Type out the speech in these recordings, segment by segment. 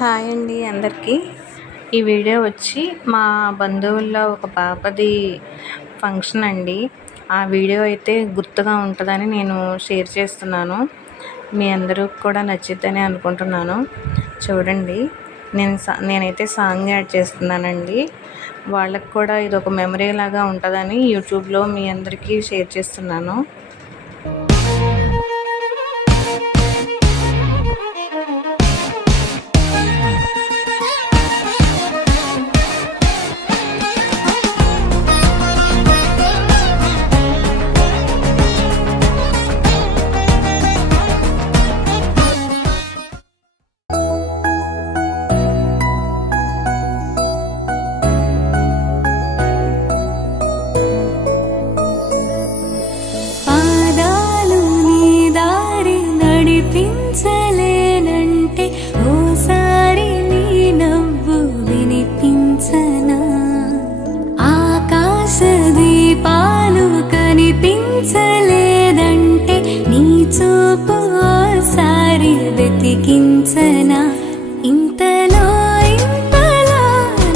Hi అండి అందరికీ. ఈ వీడియో వచ్చి మా బంధువుల్లో ఒక పాపది ఫంక్షన్ అండి. ఆ వీడియో అయితే గుర్తుగా ఉంటుందని నేను షేర్ చేస్తున్నాను. మీ అందరూ కూడా నచ్చిద్దని అనుకుంటున్నాను. చూడండి నేను సా నేనైతే సాంగ్ యాడ్ చేస్తున్నానండి. వాళ్ళకు కూడా ఇది ఒక మెమరీ లాగా ఉంటుందని యూట్యూబ్లో మీ అందరికీ షేర్ చేస్తున్నాను. ఓసారి వెతికించనా? ఇంతలో ఇంతలా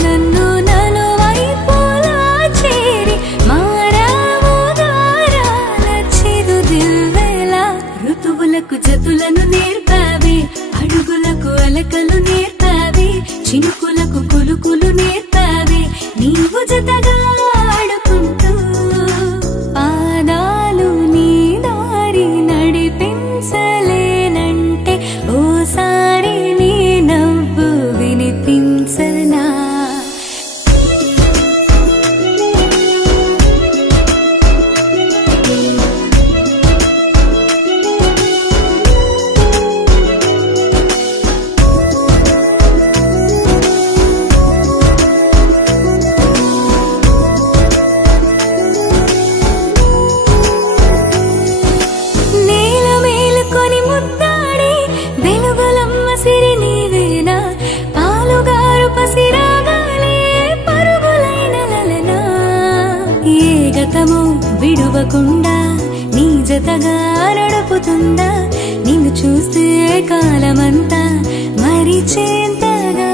నన్ను నలువైపులా చేరి మారావు దారాల చిరుదివ్వెలా ఋతువులకు జతులను నేర్పావి అడుగులకు అలకలు నేర్పావి చినుకులకు కులుకులు నేర్పావి నీవు జతగా తప్పకుండా నీ జతగా నడుపుతుందా? నిన్ను చూస్తే కాలమంతా మరిచేంతగా.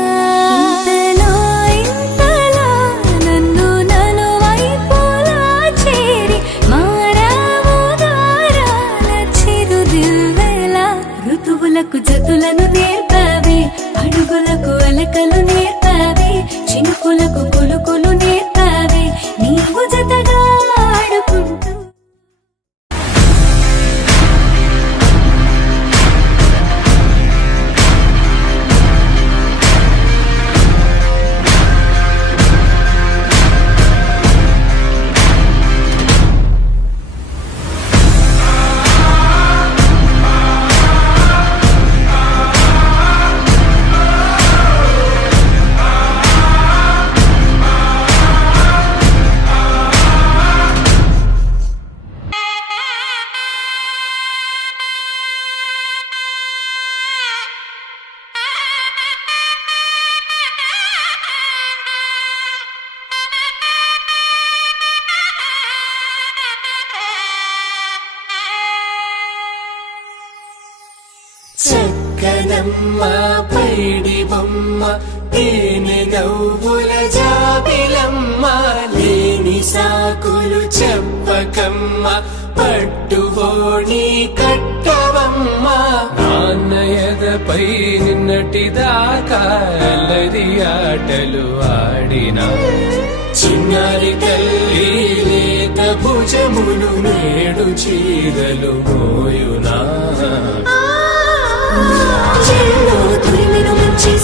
చేరి ఋతువులకు జతులను నేర్పవే అడుగులకు అలకలు నేర్ప చక్కనమ్మ పైడి బొమ్మ తేనె నవ్వుల జాబిలమ్మ లేని సాకులు చెప్పకమ్మ పట్టువోణి కట్టవమ్మ. నాన్నయదపై నిన్నటిదాకా అల్లరి ఆటలు ఆడిన చిన్నారి తల్లి లేత భుజములు నేడు చీరలు మోయునా. 진로 도리미로 묻힌